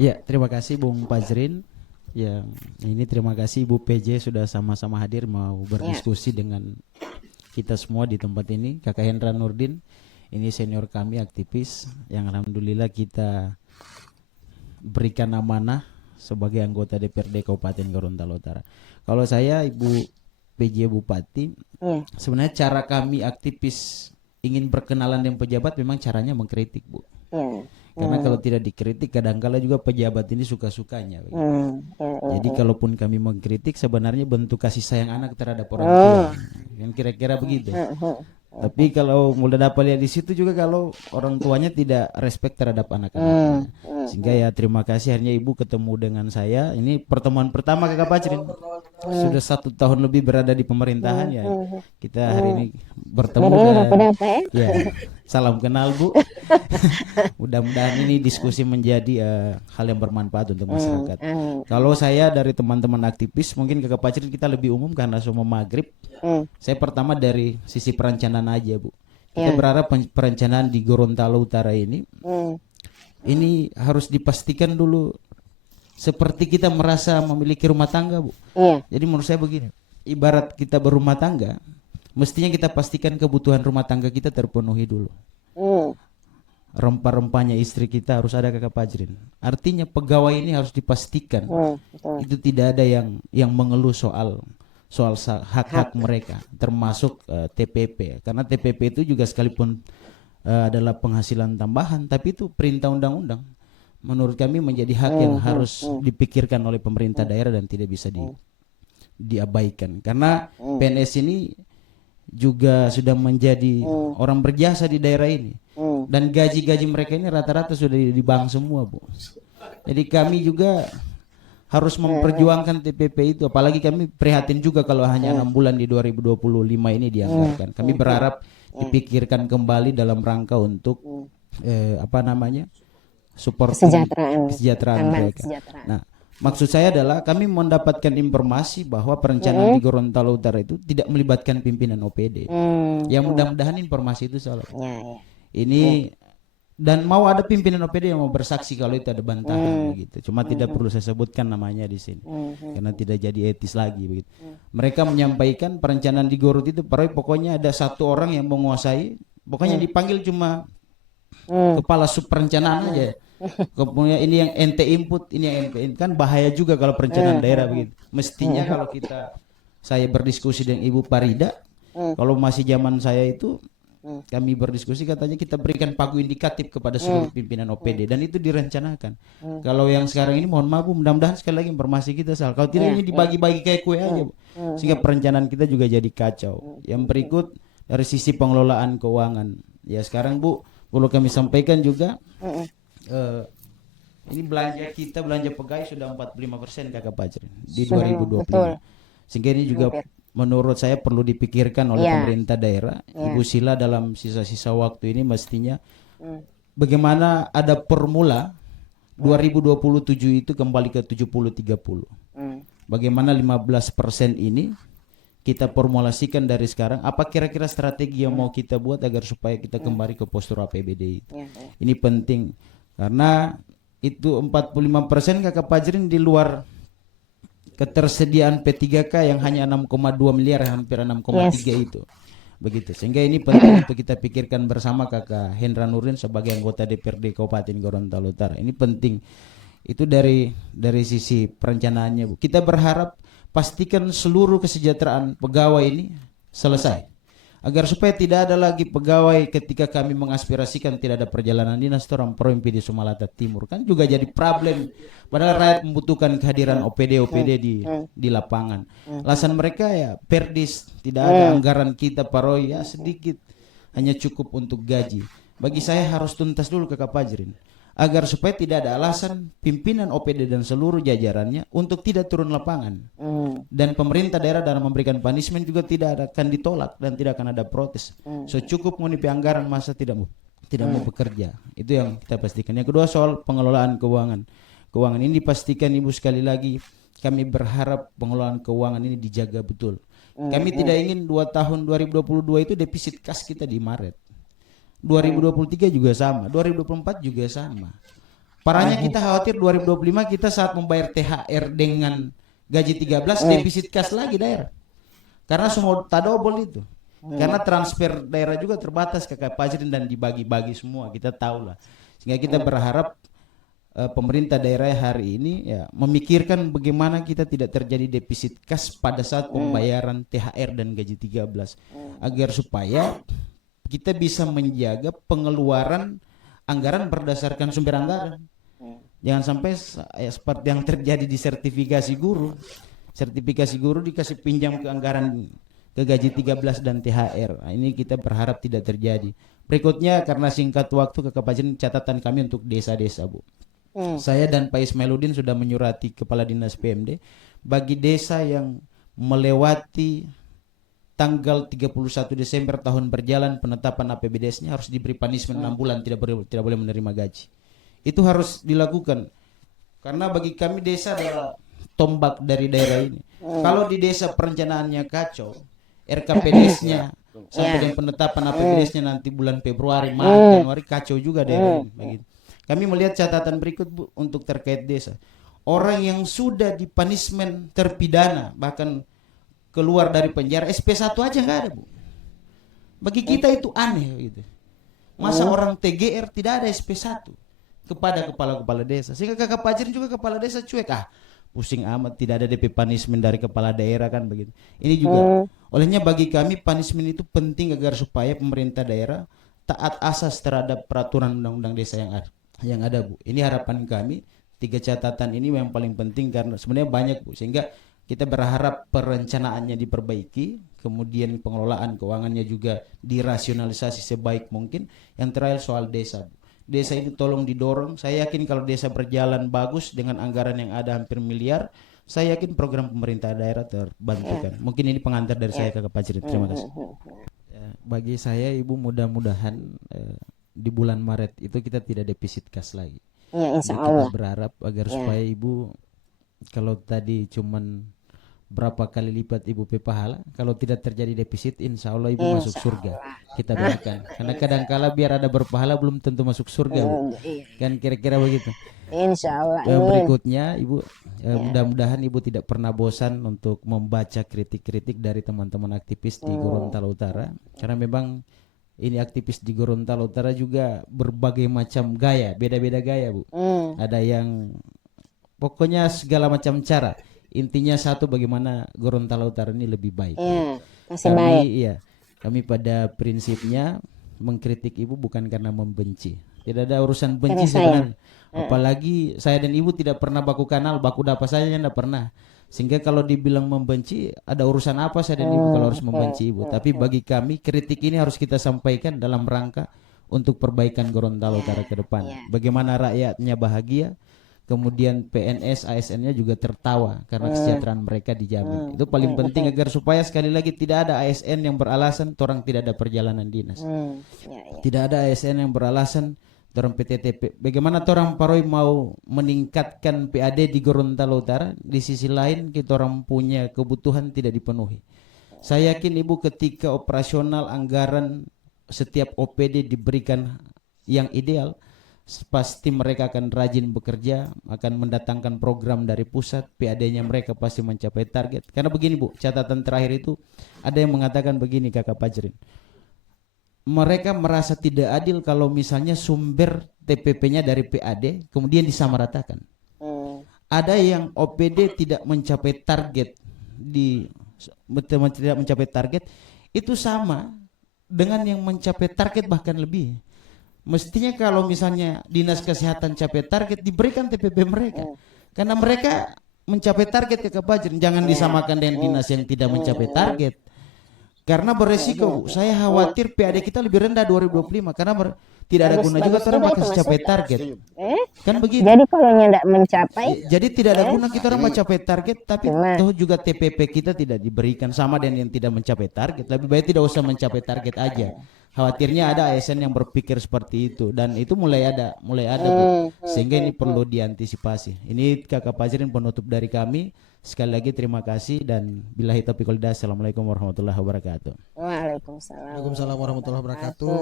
Ya, terima kasih Bung Pazrin. Yang ini terima kasih Bu PJ sudah sama-sama hadir mau Ya. berdiskusi dengan kita semua di tempat ini. Kakak Hendra Nurdin, ini senior kami aktivis yang alhamdulillah kita berikan amanah sebagai anggota DPRD Kabupaten Gorontalo Utara. Kalau saya Ibu PJ Bupati, Ya. sebenarnya cara kami aktivis ingin berkenalan dengan pejabat memang caranya mengkritik, Bu. Ya. Karena kalau tidak dikritik kadangkala juga pejabat ini suka-sukanya. Jadi kalaupun kami mengkritik sebenarnya bentuk kasih sayang anak terhadap orang tua. Kan kira-kira begitu. Tapi kalau mulai dapat lihat di situ juga kalau orang tuanya tidak respect terhadap anak-anaknya. Sehingga ya terima kasih akhirnya Ibu ketemu dengan saya. Ini pertemuan pertama Kakak Pacrin. Sudah 1 tahun lebih berada di pemerintahan ya. Kita hari ini bertemu dan ya salam kenal Bu. Mudah-mudahan ini diskusi menjadi hal yang bermanfaat untuk masyarakat. Kalau saya dari teman-teman aktivis mungkin Kakak Pacrin kita lebih umum karena semua maghrib. Saya pertama dari sisi perencanaan aja Bu. Kita berharap perencanaan di Gorontalo Utara ini harus dipastikan dulu seperti kita merasa memiliki rumah tangga Bu. Jadi menurut saya begini, ibarat kita berumah tangga, mestinya kita pastikan kebutuhan rumah tangga kita terpenuhi dulu. Rempah-rempahnya istri kita harus ada Kakak Pajrin. Artinya pegawai ini harus dipastikan itu tidak ada yang mengeluh soal hak-hak mereka, termasuk TPP. Karena TPP itu juga sekalipun adalah penghasilan tambahan, tapi itu perintah undang-undang. Menurut kami menjadi hak yang harus dipikirkan oleh pemerintah daerah dan tidak bisa diabaikan. Karena PNS ini juga sudah menjadi orang berjasa di daerah ini. Dan gaji-gaji mereka ini rata-rata sudah di bank semua, Bu. Jadi kami juga harus memperjuangkan TPP itu. Apalagi kami prihatin juga kalau hanya 6 bulan di 2025 ini dianggarkan. Kami berharap dipikirkan kembali dalam rangka untuk support kesejahteraan mereka. Nah, maksud saya adalah kami mendapatkan informasi bahwa perencanaan di Gorontalo Utara itu tidak melibatkan pimpinan OPD. Yang mudah-mudahan informasi itu salah. Ini dan mau ada pimpinan OPD yang mau bersaksi kalau itu ada bantahan begitu. Cuma tidak perlu saya sebutkan namanya di sini karena tidak jadi etis lagi begitu. Mereka menyampaikan perencanaan di Gorut itu pokoknya ada satu orang yang menguasai, pokoknya dipanggil cuma kepala sub perencanaan aja. Kemudian ini yang ente input, ini yang ente input. Kan bahaya juga kalau perencanaan daerah begitu. Mestinya kalau saya berdiskusi dengan Ibu Parida, kalau masih zaman saya itu kami berdiskusi katanya kita berikan pagu indikatif kepada seluruh pimpinan OPD dan itu direncanakan. Kalau yang sekarang ini mohon maaf Bu, mudah-mudahan sekali lagi informasi kita salah. Kalau tidak ini dibagi-bagi kayak kue aja Bu. Sehingga perencanaan kita juga jadi kacau. Yang berikut dari sisi pengelolaan keuangan. Ya sekarang Bu, perlu kami sampaikan juga ini belanja pegawai sudah 45% Kakak Pajrin di 2025. Sehingga ini juga menurut saya perlu dipikirkan oleh pemerintah daerah. Ibu Sila dalam sisa-sisa waktu ini mestinya bagaimana ada formula 2027 itu kembali ke 70-30. Bagaimana 15% ini kita formulasikan dari sekarang, apa kira-kira strategi yang mau kita buat agar supaya kita kembali ke postur APBD itu. Ini penting karena itu 45% Kakak Pajrin di luar ketersediaan P3K yang hanya 6,2 miliar, hampir 6,3 itu. Begitu. Sehingga ini penting untuk kita pikirkan bersama Kakak Hendra Nurdin sebagai anggota DPRD Kabupaten Gorontalo Utara. Ini penting. Itu dari sisi perencanaannya, Bu. Kita berharap pastikan seluruh kesejahteraan pegawai ini selesai. Agar supaya tidak ada lagi pegawai ketika kami mengaspirasikan tidak ada perjalanan dinas orang Provinsi di Sumalata Timur kan juga jadi problem. Padahal rakyat membutuhkan kehadiran OPD di lapangan. Alasan mereka ya perdis, tidak ada anggaran kita paroi ya sedikit, hanya cukup untuk gaji. Bagi saya harus tuntas dulu Kakak Pajrin. Agar supaya tidak ada alasan pimpinan OPD dan seluruh jajarannya untuk tidak turun lapangan. Dan pemerintah daerah dalam memberikan punishment juga tidak akan ditolak dan tidak akan ada protes. Cukup mengunipi anggaran masa tidak mau bekerja. Itu yang kita pastikan. Yang kedua soal pengelolaan keuangan. Keuangan ini dipastikan Ibu sekali lagi. Kami berharap pengelolaan keuangan ini dijaga betul. Kami tidak ingin 2 tahun 2022 itu defisit kas kita di Maret. 2023 juga sama, 2024 juga sama. Parahnya kita khawatir 2025 kita saat membayar THR dengan gaji 13 defisit kas lagi daerah. Karena semua tak double itu. Karena transfer daerah juga terbatas Kakak Fajrin dan dibagi-bagi semua, kita tahu lah. Sehingga kita berharap pemerintah daerah hari ini ya memikirkan bagaimana kita tidak terjadi defisit kas pada saat pembayaran THR dan gaji 13 agar supaya kita bisa menjaga pengeluaran anggaran berdasarkan sumber anggaran. Jangan sampai seperti yang terjadi di sertifikasi guru. Sertifikasi guru dikasih pinjam ke anggaran ke gaji 13 dan THR. Nah, ini kita berharap tidak terjadi. Berikutnya karena singkat waktu Kakak Fajrin, catatan kami untuk desa-desa, Bu. Saya dan Pak Ismailuddin sudah menyurati Kepala Dinas PMD bagi desa yang melewati tanggal 31 Desember tahun berjalan penetapan APBDes-nya harus diberi punishment 6 bulan, tidak boleh menerima gaji. Itu harus dilakukan karena bagi kami desa adalah tombak dari daerah ini. Kalau di desa perencanaannya kacau, RKPDes-nya sampai dengan penetapan APBDes-nya nanti bulan Februari, Maret, Januari kacau juga daerah ini. Begitu. Kami melihat catatan berikut, Bu, untuk terkait desa. Orang yang sudah di punishment terpidana bahkan keluar dari penjara SP1 aja nggak ada, Bu. Bagi kita itu aneh gitu. Masa orang TGR tidak ada SP1 kepada kepala-kepala desa. Sehingga Kakak Fajrin juga kepala desa cuek, pusing amat, tidak ada DP punishment dari kepala daerah kan begitu. Ini juga olehnya bagi kami punishment itu penting agar supaya pemerintah daerah taat asas terhadap peraturan undang-undang desa yang ada, Bu. Ini harapan kami. 3 catatan ini yang paling penting karena sebenarnya banyak, Bu, sehingga kita berharap perencanaannya diperbaiki, kemudian pengelolaan keuangannya juga dirasionalisasi sebaik mungkin. Yang terakhir soal desa, Bu. Desa ini tolong didorong. Saya yakin kalau desa berjalan bagus dengan anggaran yang ada hampir miliar, saya yakin program pemerintah daerah terbantukan. Mungkin ini pengantar dari saya, Kakak Fajrin. Terima kasih. Bagi saya, Ibu, mudah-mudahan di bulan Maret itu kita tidak defisit kas lagi. Insya Jadi Allah. kita berharap agar supaya Ibu, kalau tadi cuman berapa kali lipat Ibu pahala, kalau tidak terjadi defisit, insya Allah Ibu masuk surga. Kita doakan. Karena kadang-kala biar ada berpahala belum tentu masuk surga, Bu. Kan kira-kira begitu. Insya Allah. Yang berikutnya, Ibu, mudah-mudahan Ibu tidak pernah bosan untuk membaca kritik-kritik dari teman-teman aktivis di Gorontalo Utara. Karena memang ini aktivis di Gorontalo Utara juga berbagai macam gaya, beda-beda gaya, Bu. Ada yang pokoknya segala macam cara. Intinya satu, bagaimana Gorontalo Utara ini lebih baik. Kami pada prinsipnya mengkritik Ibu bukan karena membenci. Tidak ada urusan benci sebenarnya. Apalagi saya dan Ibu tidak pernah baku kenal, baku dapa saja tidak pernah. Sehingga kalau dibilang membenci, ada urusan apa saya dan Ibu kalau harus membenci Ibu. Tapi bagi kami kritik ini harus kita sampaikan dalam rangka untuk perbaikan Gorontalo Utara ke depan. Bagaimana rakyatnya bahagia, kemudian PNS, ASN-nya juga tertawa karena kesejahteraan mereka dijamin. Itu paling penting agar supaya sekali lagi tidak ada ASN yang beralasan orang tidak ada perjalanan dinas. Tidak ada ASN yang beralasan orang PTTP. Bagaimana orang Paroi mau meningkatkan PAD di Gorontalo Utara, di sisi lain kita orang punya kebutuhan tidak dipenuhi. Saya yakin Ibu ketika operasional anggaran setiap OPD diberikan yang ideal, pasti mereka akan rajin bekerja, akan mendatangkan program dari pusat, PAD-nya mereka pasti mencapai target. Karena begini, Bu, catatan terakhir itu ada yang mengatakan begini, Kakak Fajrin. Mereka merasa tidak adil kalau misalnya sumber TPP-nya dari PAD kemudian disamaratakan. Ada yang OPD tidak mencapai target tidak mencapai target, itu sama dengan yang mencapai target bahkan lebih. Mestinya kalau misalnya dinas kesehatan capai target, diberikan TPP mereka, karena mereka mencapai target, Kakak Fajrin. Jangan disamakan dengan dinas yang tidak mencapai target, karena beresiko, Bu. Saya khawatir PAD kita lebih rendah 2025 karena tidak ada guna juga orang makin capai target. Kan begitu. Jadi kalau tidak mencapai, jadi tidak ada guna kita orang mencapai target, tapi toh juga TPP kita tidak diberikan, sama dengan yang tidak mencapai target. Lebih baik tidak usah mencapai target aja. Khawatirnya ada ASN yang berpikir seperti itu, dan itu mulai ada, Bu. Sehingga ini perlu diantisipasi. Ini Kakak Fajrin penutup dari kami. Sekali lagi terima kasih dan billahi taufiq wal hidayah. Assalamualaikum warahmatullahi wabarakatuh. Waalaikumsalam. Waalaikumsalam warahmatullahi wabarakatuh.